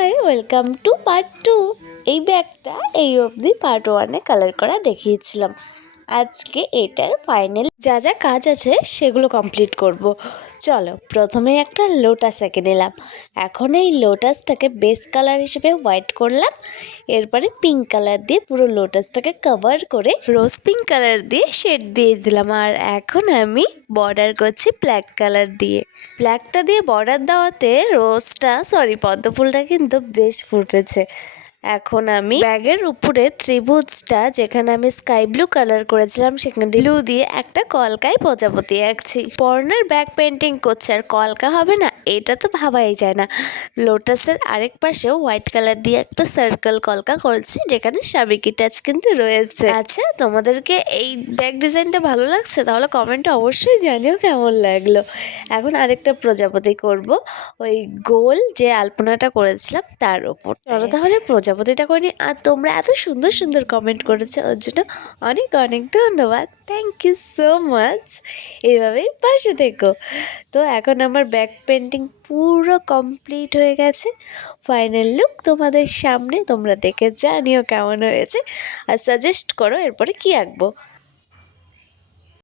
High, welcome to part 2। এই ব্যাগটা এই অবধি পার্ট 1-এ কালার করা দেখিয়েছিলাম। আজকে এটার ফাইনাল যা যা কাজ আছে সেগুলো কমপ্লিট করব। চলো, প্রথমে একটা লোটাস এঁকে নিলাম। এখন এই লোটাসটাকে বেস কালার হিসেবে হোয়াইট করলাম। এরপরে পিঙ্ক কালার দিয়ে পুরো লোটাসটাকে কভার করে রোজ পিঙ্ক কালার দিয়ে শেড দিয়ে দিলাম। আর এখন আমি বর্ডার করছি ব্ল্যাক কালার দিয়ে। ব্ল্যাকটা দিয়ে বর্ডার দেওয়াতে পদ্ম ফুলটা কিন্তু বেশ ফুটেছে। এখন আমি ব্যাগের উপরে ত্রিভুজটা যেখানে আমি স্কাই ব্লু কালার করেছিলাম সেখানে ব্লু দিয়ে একটা কলকায় প্রজাপতি আঁকছি। পর্ণার ব্যাগ পেন্টিং করছে আর কলকা হবে না, এটা তো ভাবাই যায় না। লোটাসের আরেক পাশেও হোয়াইট কালার দিয়ে একটা সার্কেল কলকা করছি যেখানে সাবেকি টাচ কিন্তু রয়েছে। আচ্ছা, তোমাদেরকে এই ব্যাগ ডিজাইনটা ভালো লাগছে? তাহলে কমেন্টে অবশ্যই জানিও কেমন লাগলো। এখন আরেকটা প্রজাপতি করব ওই গোল যে আলপনাটা করেছিলাম তার ওপর। চলো তাহলে প্রজাপতিটা করি। আর তোমরা এত সুন্দর সুন্দর কমেন্ট করেছো, ওর জন্য অনেক অনেক ধন্যবাদ। Thank you so much. এভাবেই পাশে থেকো। তো এখন আমার ব্যাক পেন্টিং পুরো কমপ্লিট হয়ে গেছে। ফাইনাল লুক তোমাদের সামনে, তোমরা দেখে জানিও কেমন হয়েছে আর সাজেস্ট করো এরপরে কি আঁকবো।